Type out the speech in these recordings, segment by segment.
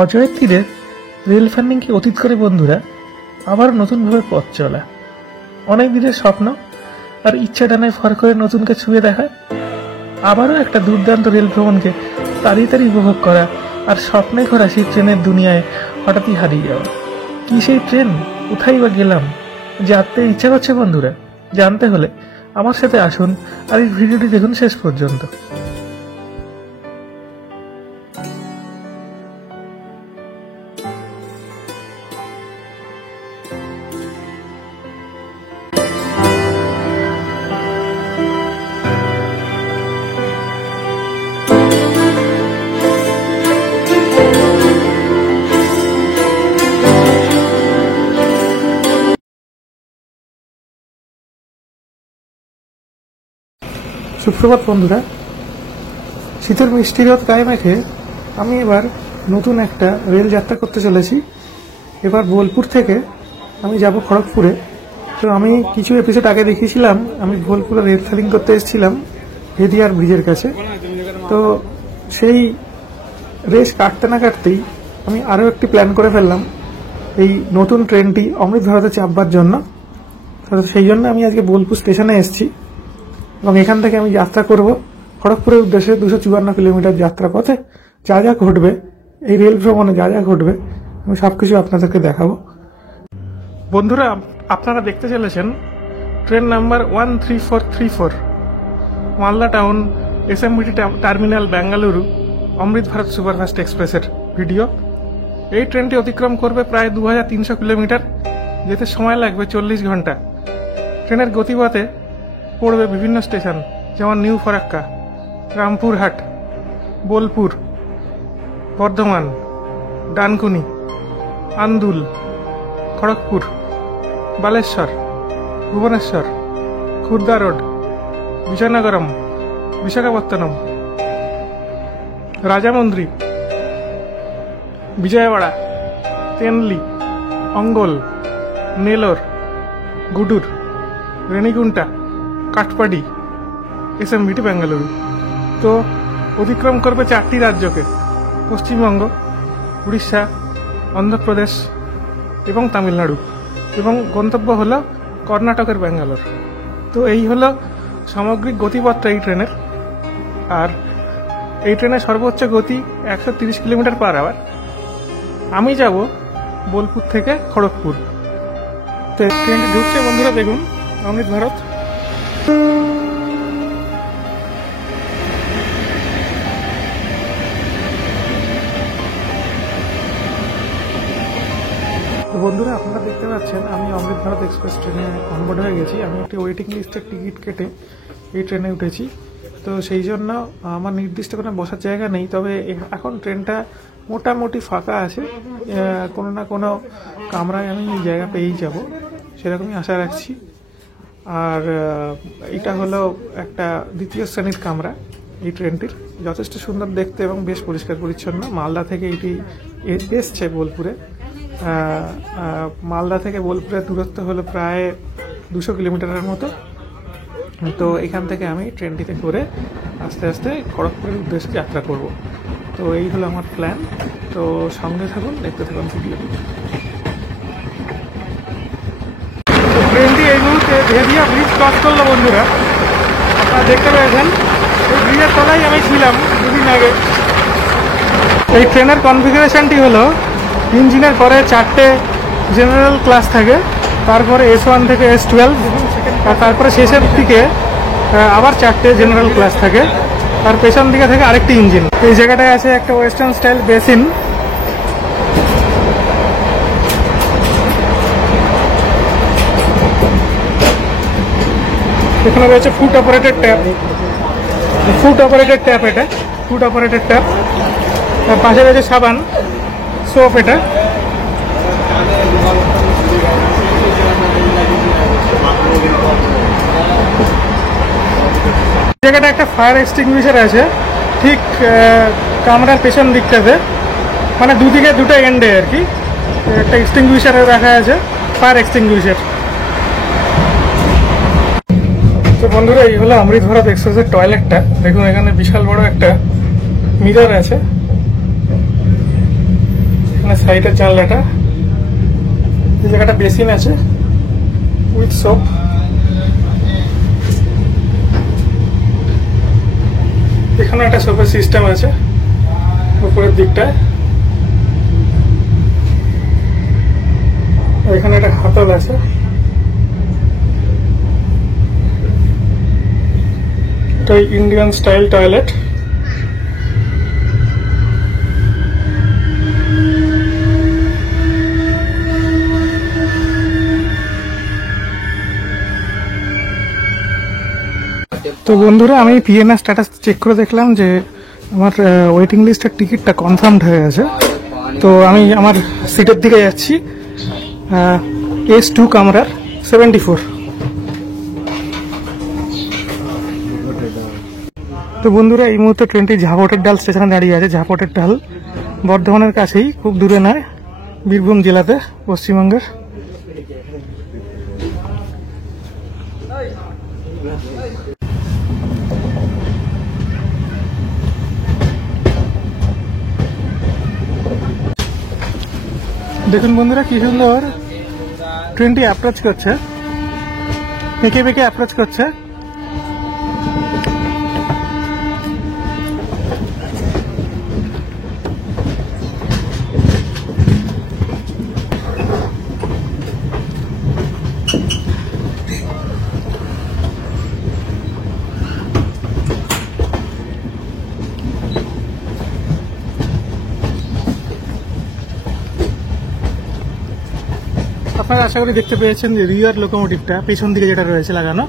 অজয়ের তীরে রেল ফান্ডিংকে অতীত করে বন্ধুরা আবার নতুনভাবে পথ চলা, অনেক দিনের স্বপ্ন আর ইচ্ছা ডানায় ফর করে নতুনকে ছুঁয়ে দেখা, আবারও একটা দুর্দান্ত রেল ভ্রমণকে তাড়িয়ে উপভোগ করা আর স্বপ্নে ঘোরা সেই ট্রেনের দুনিয়ায় হঠাৎই হারিয়ে যাওয়া। কি সেই ট্রেন, কোথায় বা গেলাম, জানতে ইচ্ছা করছে বন্ধুরা? জানতে হলে আমার সাথে আসুন আর এই ভিডিওটি দেখুন শেষ পর্যন্ত। সুপ্রভাত বন্ধুরা, শীতের মিষ্টি রোদ গায়ে মেখে আমি এবার নতুন একটা রেল যাত্রা করতে চলেছি। এবার বোলপুর থেকে আমি যাব খড়গপুরে। তো আমি কিছু এপিসোড আগে দেখিয়েছিলাম আমি বোলপুরে রেল সাইডিং করতে এসেছিলাম হেদিয়ার ব্রিজের কাছে। তো সেই রেস কাটতে না কাটতেই আমি আরও একটি প্ল্যান করে ফেললাম এই নতুন ট্রেনটি অমৃত ভারতে চাপবার জন্য। সেই জন্য আমি আজকে বোলপুর স্টেশনে এসেছি এবং এখান থেকে আমি যাত্রা করব খড়গপুরের উদ্দেশ্যে। 254 কিলোমিটার যাত্রা পথে যা যা ঘটবে, এই রেল ভ্রমণে যা যা ঘটবে আমি সবকিছু আপনাদেরকে দেখাবো। বন্ধুরা, আপনারা দেখতে চলেছেন train number 13434 Malda Town SMVT Terminal Bengaluru Amrit Bharat superfast এক্সপ্রেসের ভিডিও। এই ট্রেনটি অতিক্রম করবে প্রায় 2300 কিলোমিটার, যেতে সময় লাগবে 40 ঘন্টা। ট্রেনের গতিপথে পড়বে বিভিন্ন স্টেশন, যেমন New Farakka, Rampurhat, Bolpur, Bardhaman, Dankuni, Andul, Kharagpur, Baleshwar, Bhubaneswar, Khurda Road, Vizianagaram, Visakhapatnam, Rajahmundry, Vijayawada, Tenali, Ongole, Nellore, Gudur, Renigunta, Katpadi, SMVT Bengaluru. তো অতিক্রম করবে 4টি রাজ্যকে, পশ্চিমবঙ্গ, উড়িষ্যা, অন্ধ্রপ্রদেশ এবং তামিলনাড়ু, এবং গন্তব্য হলো কর্ণাটকের ব্যাঙ্গালোর। তো এই হলো সামগ্রিক গতিপথটা এই ট্রেনের। আর এই ট্রেনের সর্বোচ্চ গতি 130 কিলোমিটার পার আওয়ার। আমি যাব বোলপুর থেকে খড়গপুর। তো ট্রেনটি ঢুকছে বন্ধুরা, দেখুন অমৃত ভারত। বন্ধুরা, আপনারা দেখতে পাচ্ছেন আমি অমৃত ভারত এক্সপ্রেস ট্রেনে অনবোর্ড হয়ে গেছি। আমি একটি ওয়েটিং লিস্টের টিকিট কেটে এই ট্রেনে উঠেছি। তো সেই জন্য আমার নির্দিষ্ট কোনো বসার জায়গা নেই, তবে এখন ট্রেনটা মোটামুটি ফাঁকা আছে। কোনো না কোনো কামরায় আমি জায়গা পেয়েই যাব, সেরকমই আশা রাখছি। আর এটা হলো একটা দ্বিতীয় শ্রেণীর কামরা এই ট্রেনটির, যথেষ্ট সুন্দর দেখতে এবং বেশ পরিষ্কার পরিচ্ছন্ন। মালদা থেকে এটি এসছে বোলপুরে। মালদা থেকে বোলপুরের দূরত্ব হলো প্রায় 200 কিলোমিটারের মতো। তো এখান থেকে আমি ট্রেনটিতে করে আস্তে আস্তে খড়গপুরের উদ্দেশ্যে যাত্রা করব। তো এই হলো আমার প্ল্যান। তো সঙ্গে থাকুন, দেখতে থাকুন ভিডিওটি। ট্রেনটি এই মুহূর্তে ভেদিয়া ব্রিজ ক্রস করলো বন্ধুরা, আপনারা দেখতে পেয়েছেন। এই ব্রিজের তলায় আমি ছিলাম দুদিন আগে। এই ট্রেনের কনফিগারেশনটি হলো ইঞ্জিনের পরে 4টে জেনারেল ক্লাস থাকে, তারপরে S1 থেকে S12, আর তারপরে শেষের দিকে আবার 4টে জেনারেল ক্লাস থাকে, তার পেছন দিকে থেকে আরেকটি ইঞ্জিন। এই জায়গাটায় আছে একটা ওয়েস্টার্ন স্টাইল বেসিন। এখানে রয়েছে ফুট অপারেটেড ট্যাপ। এটা ফুট অপারেটেড ট্যাপ। তার পাশে রয়েছে সাবান, সোপ। এটা জায়গাটা একটা ফায়ার এক্সটিংগুইশার আছে ঠিক কামরার পেছন দিকটাতে, মানে দুদিকে দুটো এন্ডে আর কি একটা এক্সটিংগুইশার রাখা আছে, ফায়ার এক্সটিংগুইশার। তো বন্ধুরা, এই হলো অমৃত ভারত এক্সপ্রেসের টয়লেটটা। দেখুন এখানে বিশাল বড় একটা মিরর আছে। সাইডের জানলাটা, এই জায়গাটা বেসিন আছে উইথ সোপ। এখানে একটা সোপের সিস্টেম আছে উপরের দিকটায়। এখানে একটা হাতল আছে। এটা ইন্ডিয়ান স্টাইল টয়লেট। তো বন্ধুরা, আমি পিএনআর স্ট্যাটাস চেক করে দেখলাম যে আমার ওয়েটিং লিস্টের টিকিটটা কনফার্মড হয়ে গেছে। তো আমি আমার সিটের দিকে যাচ্ছি, S2 কামরার 74। তো বন্ধুরা, এই মুহূর্তে ট্রেনটি ঝাপটের ডাল স্টেশনে দাঁড়িয়ে আছে। ঝাপটের ডাল বর্ধমানের কাছেই, খুব দূরে নয়, বীরভূম জেলাতে, পশ্চিমবঙ্গের। দেখুন বন্ধুরা, কি সুন্দর ট্রেনটি অ্যাপ্রোচ করছে, পেকে পেকে অ্যাপ্রোচ করছে। আপনারা আশা করি দেখতে পেয়েছেন যে রিয়ার লোকোমোটিভটা পেছন দিকে যেটা রয়েছে লাগানো।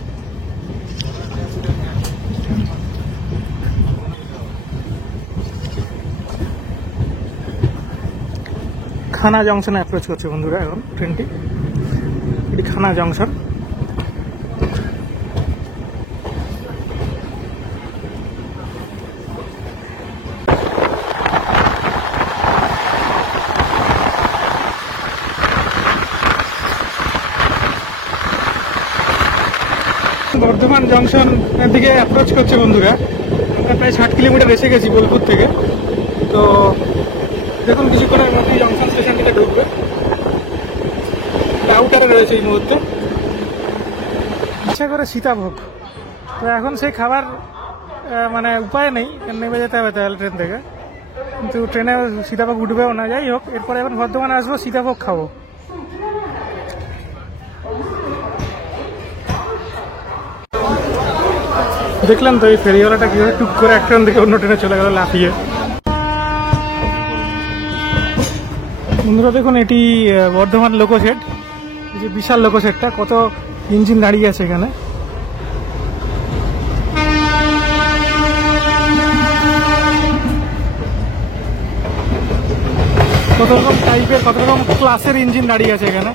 খানা জংশনে অ্যাপ্রোচ করছে বন্ধুরা এখন ট্রেনটি। এটি খানা জংশন। বর্ধমান জংশন এর দিকে অ্যাপ্রোচ করছে বন্ধুরা। আমরা প্রায় 60 কিলোমিটার এসে গেছি বোলপুর থেকে। তো দেখুন কিছুক্ষণের মধ্যেই জংশন স্টেশন থেকে ঢুকবে। আউটারে রয়েছে এই মুহূর্তে। ইচ্ছা করে সীতাভোগ, তো এখন সেই খাবার মানে উপায় নেই, নেমে যেতে হবে তাহলে ট্রেন থেকে। কিন্তু ট্রেনে সীতাভোগ উঠবেও না। যাই হোক, এরপরে এখন বর্ধমানে আসবো, সীতাভোগ খাবো। দেখলাম তো এই ফেরিওয়ালাটা কিভাবে টুক করে এক ট্রেন থেকে অন্য ট্রেনে চলে গেল লাফিয়ে। বন্ধুরা দেখুন, এটি বর্ধমান লোকোশেড। এই যে বিশাল লোকোশেডটা, কত ইঞ্জিন দাঁড়িয়ে আছে এখানে। কত রকম টাইপের, কত রকম ক্লাসের ইঞ্জিন দাঁড়িয়ে আছে এখানে।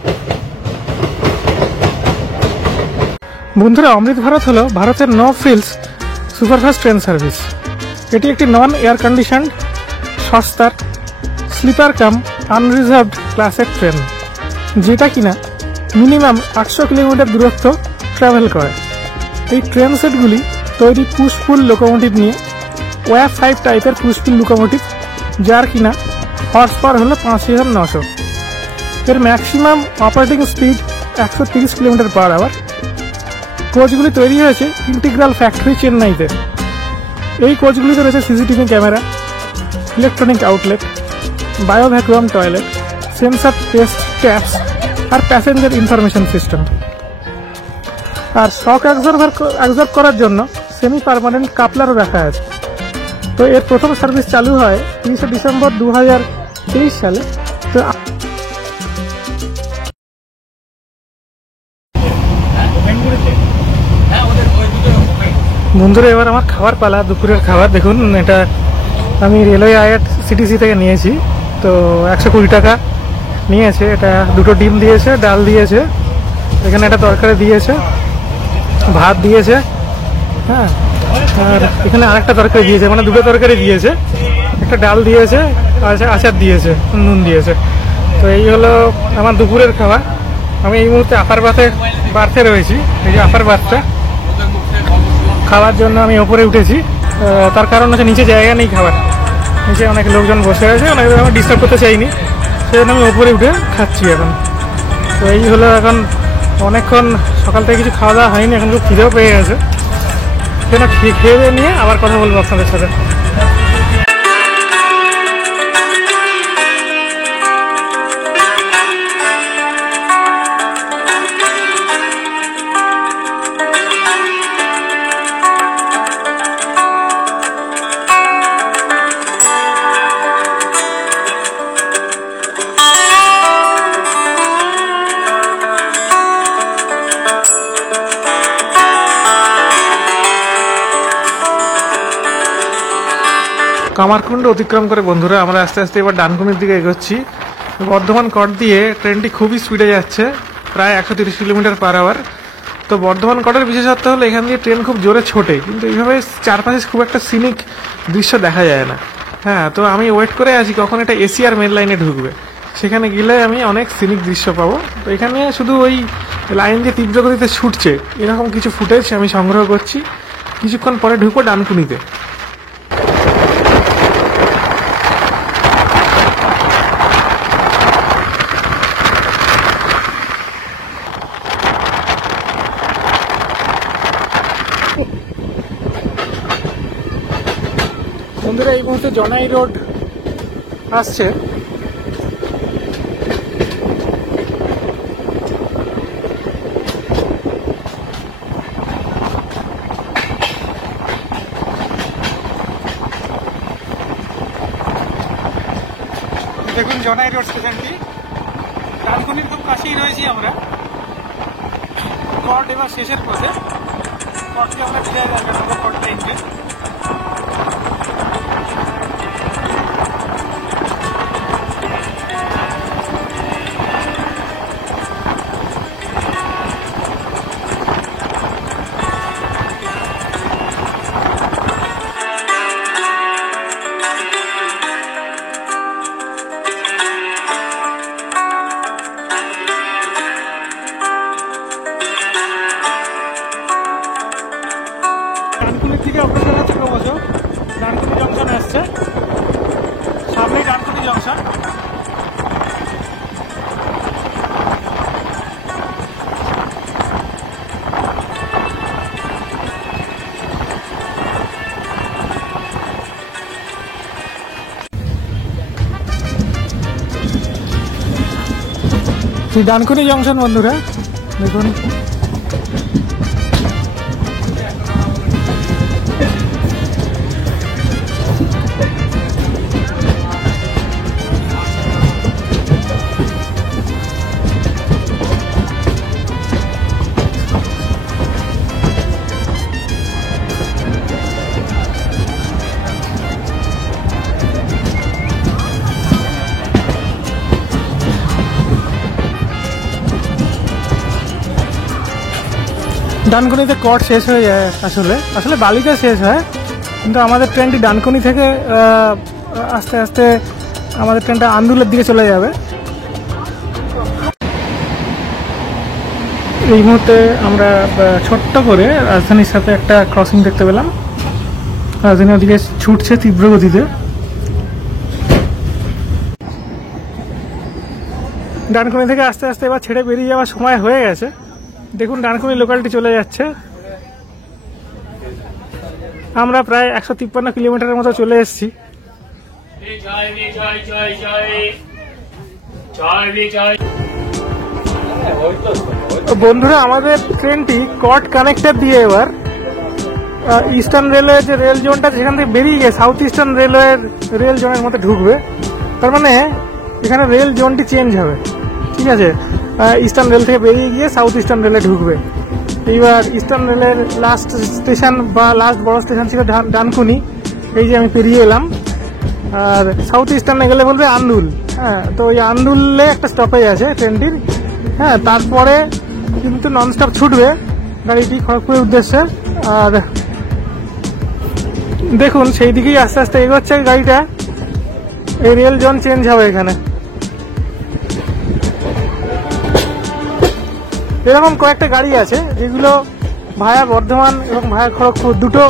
বন্ধুরা, অমৃত ভারত হলো ভারতের no frills superfast train service. এটি একটি নন এয়ার কন্ডিশনড, সস্তার, স্লিপার কাম আনরিজার্ভড ক্লাসের ট্রেন, যেটা কিনা মিনিমাম 800 কিলোমিটার দূরত্ব ট্রাভেল করে। এই ট্রেন সেটগুলি তৈরি পুশপুল লোকোমোটিভ নিয়ে, ওয়ার 5 টাইপের পুশপুল লোকোমোটিভ, যার কিনা হর্স পাওয়ার হলো 5900। এর maximum operating speed 130 kilometre per hour. কোচগুলি তৈরি হয়েছে ইন্টিগ্রাল ফ্যাক্টরি চেন্নাইতে। এই কোচগুলিতে রয়েছে CCTV camera, electronic outlet, bio vacuum toilet, sensor test taps আর প্যাসেঞ্জার ইনফরমেশন সিস্টেম। আর শক অ্যাবজর্ব করার জন্য সেমি পার্মানেন্ট কাপলারও রাখা আছে। তো এর প্রথম সার্ভিস চালু হয় 30 ডিসেম্বর 2023 সালে। তো বন্ধুরা, এবার আমার খাবার পালা, দুপুরের খাবার। দেখুন, এটা আমি রেলওয়ে আয়াত সিটিসি থেকে নিয়েছি। তো 120 টাকা নিয়েছে। এটা দুটো ডিম দিয়েছে, ডাল দিয়েছে, এখানে একটা তরকারি দিয়েছে, ভাত দিয়েছে, হ্যাঁ, আর এখানে আরেকটা তরকারি দিয়েছে, মানে দুটো তরকারি দিয়েছে, একটা ডাল দিয়েছে, আচার দিয়েছে, নুন দিয়েছে। তো এই হলো আমার দুপুরের খাবার। আমি এই মুহূর্তে আপার বার্থে রয়েছি। এই যে আপার বার্থটা, খাওয়ার জন্য আমি ওপরে উঠেছি। তার কারণ হচ্ছে নিচে জায়গা নেই খাবার, নিচে অনেক লোকজন বসে আছে, অনেক আমি ডিস্টার্ব করতে চাইনি। সেজন্য আমি ওপরে উঠে খাচ্ছি এখন। তো এই হলো, এখন অনেকক্ষণ সকাল থেকে কিছু খাওয়া দাওয়া হয়নি, এখন খুব খিদেও পেয়ে গেছে, সেটা খেয়ে নিয়ে আবার কথা বলবো আপনাদের সাথে। কামারকুণ্ড অতিক্রম করে বন্ধুরা আমরা আস্তে আস্তে এবার ডানকুনির দিকে এগোচ্ছি। বর্ধমান কট দিয়ে ট্রেনটি খুবই স্পিডে যাচ্ছে, প্রায় 130 কিলোমিটার পার আওয়ার। তো বর্ধমান কটের বিশেষত্ব হলো এখান দিয়ে ট্রেন খুব জোরে ছোটে, কিন্তু এইভাবে চারপাশে খুব একটা সিনিক দৃশ্য দেখা যায় না। হ্যাঁ, তো আমি ওয়েট করে আছি কখন এটা এশিয়ার মেন লাইনে ঢুকবে, সেখানে গেলে আমি অনেক সিনিক দৃশ্য পাবো। তো এখানে শুধু ওই লাইন দিয়ে তীব্র গতিতে ছুটছে এরকম কিছু ফুটেজ আমি সংগ্রহ করছি। কিছুক্ষণ পরে ঢুকবো ডানকুনিতে। বন্ধুরা এই মুহূর্তে জনাই রোড আসছে। দেখুন জনাই রোড স্টেশনটি, ডানকুনির খুব কাছেই রয়েছি আমরা। কট এবার শেষের পথে, কটকে আমরা বিদায় জানাবো কট ট্রেনকে। ডানকুনির দিকে অগ্রসর হচ্ছে ক্রমশ। ডানকুনি জংশন আসছে, সামনেই ডানকুনি জংশন। ডানকুনি জংশন বন্ধুরা দেখুন। ডানকুনিতে কট শেষ হয়ে যায়, আসলে বালিতে শেষ হয়, কিন্তু আমাদের ট্রেনটি ডানকুনি থেকে আস্তে আস্তে আমাদের ট্রেনটা আন্দুলের দিকে চলে যাবে। এই মুহূর্তে আমরা ছোট্ট করে রাজধানীর সাথে একটা ক্রসিং দেখতে পেলাম। রাজধানী ওদিকে ছুটছে তীব্র গতিতে। ডানকুনি থেকে আস্তে আস্তে এবার ছেড়ে বেরিয়ে যাওয়ার সময় হয়ে গেছে। দেখুন ডানকুনি লোকালটি চলে যাচ্ছে। আমরা প্রায় 153 কিলোমিটারের মতো চলে এসেছি। বন্ধুরা আমাদের ট্রেনটি কট কানেক্টর দিয়ে এবার ইস্টার্ন রেলওয়ে যে রেল জোনটা সেখান থেকে বেরিয়ে গিয়ে সাউথ ইস্টার্ন রেলওয়ের রেল জোনের মধ্যে ঢুকবে। তার মানে এখানে রেল জোনটি চেঞ্জ হবে, ঠিক আছে। ইস্টার্ন রেল থেকে বেরিয়ে গিয়ে সাউথ ইস্টার্ন রেলে ঢুকবে। এইবার ইস্টার্ন রেলের লাস্ট স্টেশন বা লাস্ট বড় স্টেশন ছিল ডানকুনি, এই যে আমি পেরিয়ে এলাম। আর সাউথ ইস্টার্নে গেলে বলবে আন্দুল। হ্যাঁ, তো ওই আন্দুলে একটা স্টপেজ আছে ট্রেনটির। হ্যাঁ, তারপরে কিন্তু ননস্টপ ছুটবে গাড়িটি খড়গপুরের উদ্দেশ্যে। আর দেখুন সেই দিকেই আস্তে আস্তে এগোচ্ছে গাড়িটা। এই রেল জোন চেঞ্জ হবে এখানে। এরকম কয়েকটা গাড়ি আছে যেগুলো ভায়া বর্ধমান এবং ভায়া খড়গপুর দুটো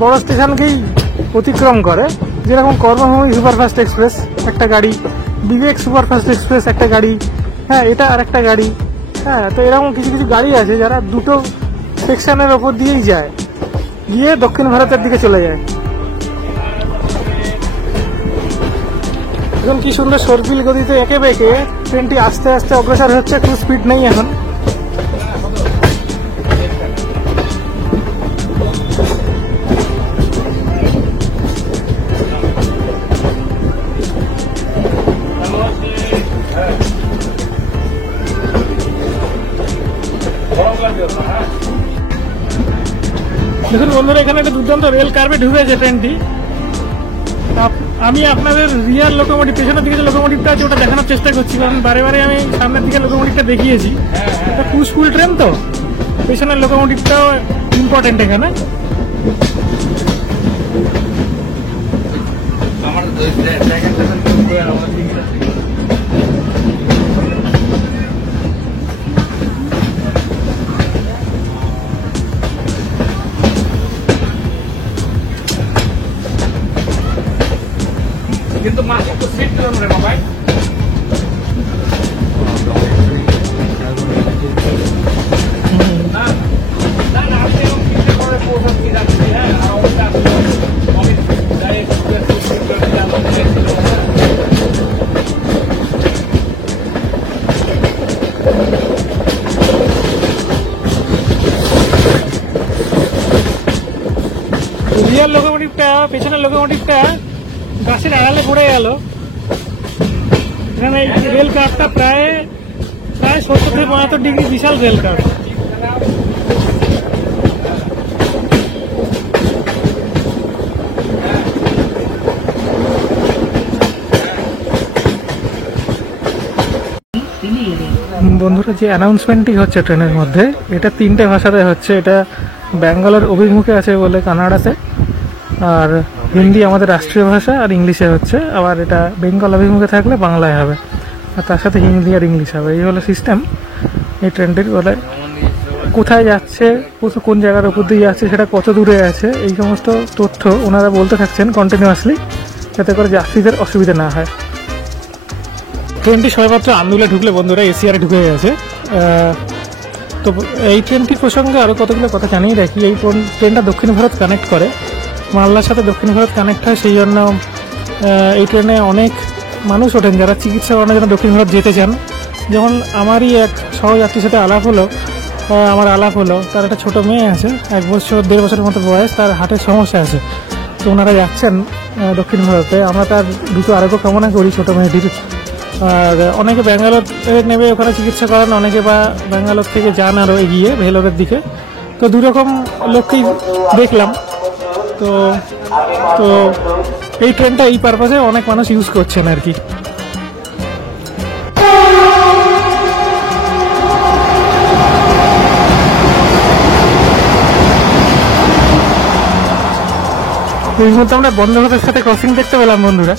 বড় স্টেশনকেই অতিক্রম করে। যেরকম কর্মভূমি সুপারফাস্ট এক্সপ্রেস একটা গাড়ি, বিবেক সুপারফাস্ট এক্সপ্রেস একটা গাড়ি, হ্যাঁ এটা আর একটা গাড়ি। হ্যাঁ, তো এরকম কিছু কিছু গাড়ি আছে যারা দুটো সেকশনের ওপর দিয়েই যায়, গিয়ে দক্ষিণ ভারতের দিকে চলে যায়। এখন কি সুন্দর সর্পিল গতিতে এঁকে বেঁকে ট্রেনটি আস্তে আস্তে অগ্রসর হচ্ছে, খুব স্পিড নেই এখন। দেখুন বন্ধুরা, এখানে একটা দুর্দান্ত রেল কার্ভে ঢুকেছে ট্রেনটি। আমি আপনাদের রিয়ার লোকোমোটিভ, পেছনের দিকে যে লোকোমোটিভটা আছে ওটা দেখানোর চেষ্টা করছি, কারণ বারে বারে আমি সামনের দিকে লোকোমোটিভটা দেখিয়েছি। এটা পুশপুল ট্রেন, তো পেছনের লোকোমোটিভটাও ইম্পর্টেন্ট এখানে। কিন্তু masuk ke situ mereka baik. Nah, nanti yang kita boleh pusat tidak sih ya, orang udah komit dari রিয়ার লোকোমোটিভটা, পেছনের লোকোমোটিভটা গাছের আড়ালে পড়ে গেল। এখানে এই রেল কার্ভটা প্রায় 70 থেকে 75 ডিগ্রি, বিশাল রেল কার্ভ। বন্ধুরা, যে অ্যানাউন্সমেন্টটি হচ্ছে ট্রেনের মধ্যে, এটা 3টে ভাষাতে হচ্ছে। এটা ব্যাঙ্গালোর অভিমুখে আছে বলে কানাডাতে, আর হিন্দি আমাদের রাষ্ট্রীয় ভাষা, আর ইংলিশে হচ্ছে। আবার এটা বেঙ্গল অভিমুখে থাকলে বাংলায় হবে, আর তার সাথে হিন্দি আর ইংলিশ হবে। এই হলো সিস্টেম এই ট্রেনটির। বলে কোথায় যাচ্ছে, কোন জায়গার উপর দিয়ে যাচ্ছে, সেটা কত দূরে আছে, এই সমস্ত তথ্য ওনারা বলতে থাকছেন কন্টিনিউয়াসলি, যাতে করে যাত্রীদের অসুবিধা না হয়। ট্রেনটি সবেমাত্র আন্দুলে ঢুকলে বন্ধুরা, এসিআরে ঢুকে গেছে। তো এই ট্রেনটির প্রসঙ্গে আরও কতগুলো কথা জানিয়ে রাখি। এই ট্রেনটা দক্ষিণ ভারত কানেক্ট করে, মালদার সাথে দক্ষিণ ভারত কানেক্ট হয়। সেই জন্য এই ট্রেনে অনেক মানুষ ওঠেন যারা চিকিৎসা করানোর জন্য দক্ষিণ ভারত যেতে চান। যেমন আমারই এক সহযাত্রীর সাথে আলাপ হলো, তার একটা ছোট মেয়ে আছে, 1 বছর 1.5 বছরের মতো বয়স, তার হার্টের সমস্যা আছে। তো ওনারা যাচ্ছেন দক্ষিণ ভারতে। আমরা তার দ্রুত আরোগ্য কামনা করি ছোট মেয়েটির। আর অনেকে ব্যাঙ্গালোর নেবে ওখানে চিকিৎসা করান, অনেকে বা ব্যাঙ্গালোর থেকে যান আরও এগিয়ে ভেলোরের দিকে। তো দুরকম লোককেই দেখলাম। তো তো এই ট্রেনটা এই পারপাসে অনেক মানুষ ইউজ করছেন আর কি। এই মুহূর্তে আমরা বন্দে ভারতের সাথে ক্রসিং দেখতে পেলাম বন্ধুরা।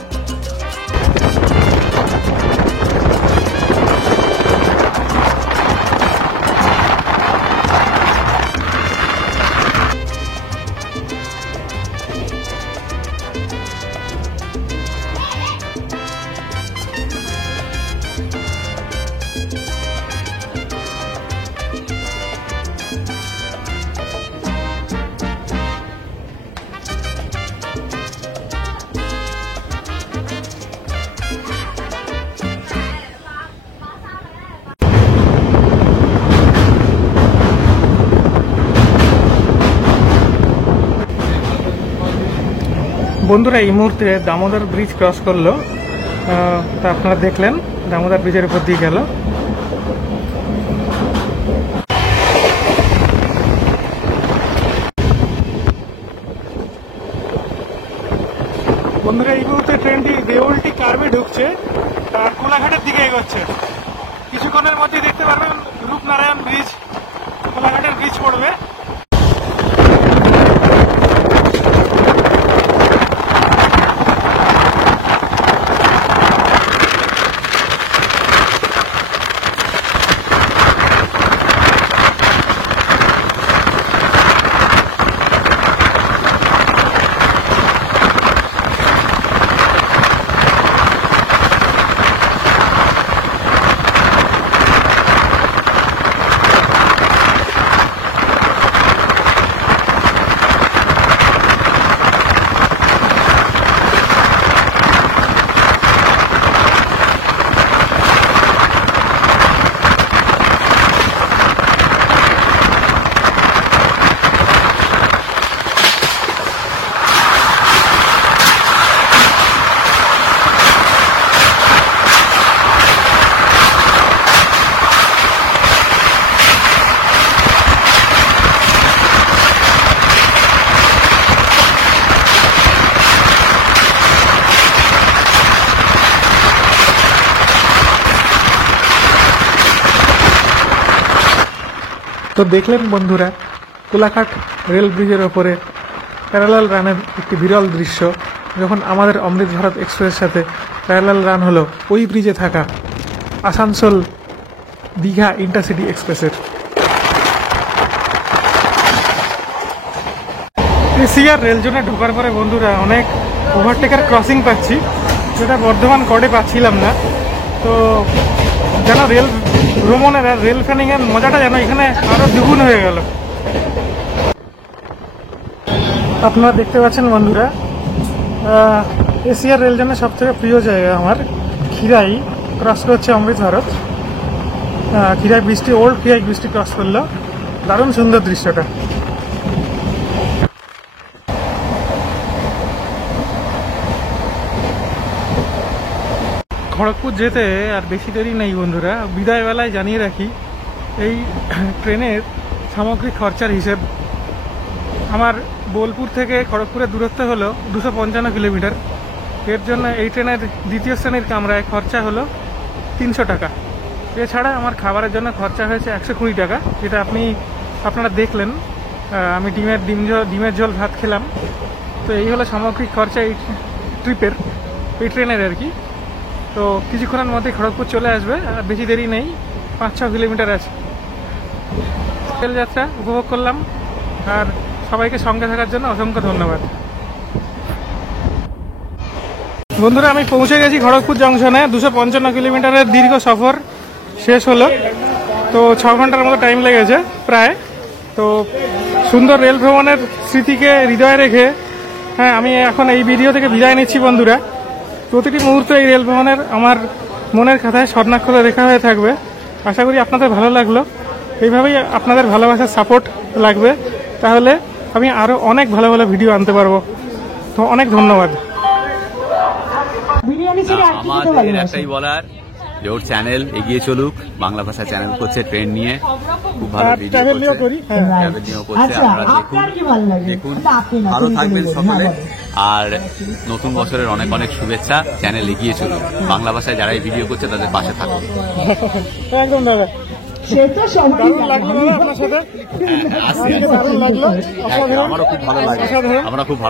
বন্ধুরা, এই মুহূর্তে দামোদর ব্রিজ ক্রস করলো। তা আপনারা দেখলেন দামোদর ব্রিজের উপর দিয়ে গেল। বন্ধুরা, এই মুহূর্তে ট্রেনটি দেউলটি কার্ভে ঢুকছে আর কোলাঘাটের দিকে এগোচ্ছে। কিছুক্ষণের মধ্যে দেখতে পারবেন রূপনারায়ণ ব্রিজ, কোলাঘাটের ব্রিজ পড়বে। তো দেখলেন বন্ধুরা, কোলাঘাট রেল ব্রিজের ওপরে প্যারালাল রানের একটি বিরল দৃশ্য, যখন আমাদের অমৃত ভারত এক্সপ্রেসের সাথে প্যারালাল রান হলো ওই ব্রিজে থাকা আসানসোল দীঘা ইন্টারসিটি এক্সপ্রেসের। এশিয়ার রেল জোনে ঢোকার পরে বন্ধুরা অনেক ওভারটেকার ক্রসিং পাচ্ছি, যেটা বর্ধমান কর্ডে পাচ্ছিলাম না। তো যেন রেল ভ্রমণের আর রেল ফ্যানিংয়ের মজাটা যেন এখানে আরও দ্বিগুণ হয়ে গেল। আপনারা দেখতে পাচ্ছেন বন্ধুরা, এশিয়ার রেল জোনের সবথেকে প্রিয় জায়গা আমার খিরাই ক্রস করছে অমৃত ভারত। খিরাই বৃষ্টি, ওল্ড খিরাই বৃষ্টি ক্রস করলো, দারুণ সুন্দর দৃশ্যটা। খড়গপুর যেতে আর বেশি দেরি নেই বন্ধুরা। বিদায়বেলায় জানিয়ে রাখি, এই ট্রেনের সামগ্রিক খরচার হিসেব, আমার বোলপুর থেকে খড়গপুরের দূরত্ব হলো 255 কিলোমিটার। এর জন্য এই ট্রেনের দ্বিতীয় শ্রেণীর কামরায় খরচা হলো 300 টাকা। এছাড়া আমার খাবারের জন্য খরচা হয়েছে 120 টাকা, যেটা আপনারা দেখলেন। আমি ডিমের ঝোল ভাত খেলাম। তো এই হলো সামগ্রিক খরচা এই ট্রিপের, এই ট্রেনের আর কি। তো কিছুক্ষণের মধ্যে খড়গপুর চলে আসবে, আর বেশি দেরি নেই, 5-6 কিলোমিটার আছে। রেল যাত্রা উপভোগ করলাম, আর সবাইকে সঙ্গে থাকার জন্য অসংখ্য ধন্যবাদ। বন্ধুরা, আমি পৌঁছে গেছি খড়গপুর জংশনে। 255 কিলোমিটারের দীর্ঘ সফর শেষ হলো। তো 6 ঘন্টার মতো টাইম লেগেছে প্রায়। তো সুন্দর রেল ভ্রমণের স্মৃতিকে হৃদয়ে রেখে আমি এখন এই ভিডিও থেকে বিদায় নিচ্ছি বন্ধুরা। প্রতিটি মুহূর্তে এই রেল ভ্রমণের আমার মনের খাতায় স্বর্ণাক্ষরে লেখা হয়ে থাকবে। আশা করি আপনাদের ভালো লাগলো। এইভাবেই আপনাদের ভালোবাসার সাপোর্ট লাগবে, তাহলে আমি আরও অনেক ভালো ভালো ভিডিও আনতে পারবো। তো অনেক ধন্যবাদ। আমাদের একটাই বলার, যে ওর চ্যানেল এগিয়ে চলুক, বাংলা ভাষা চ্যানেল করছে, ট্রেন নিয়ে খুব ভালো ভিডিও করছে, ট্রাভেল নিয়েও করছে। আপনারা দেখুন, ভালো থাকবেন সকলে। আর নতুন বছরের অনেক অনেক শুভেচ্ছা। চ্যানেল এগিয়ে চলুক, বাংলা ভাষায় যারা এই ভিডিও করছে তাদের পাশে থাকুন। একদম দাদা, দারুণ লাগলো দাদা আপনার সাথে। আমারও খুব ভালো লাগে, আমরা খুব ভালো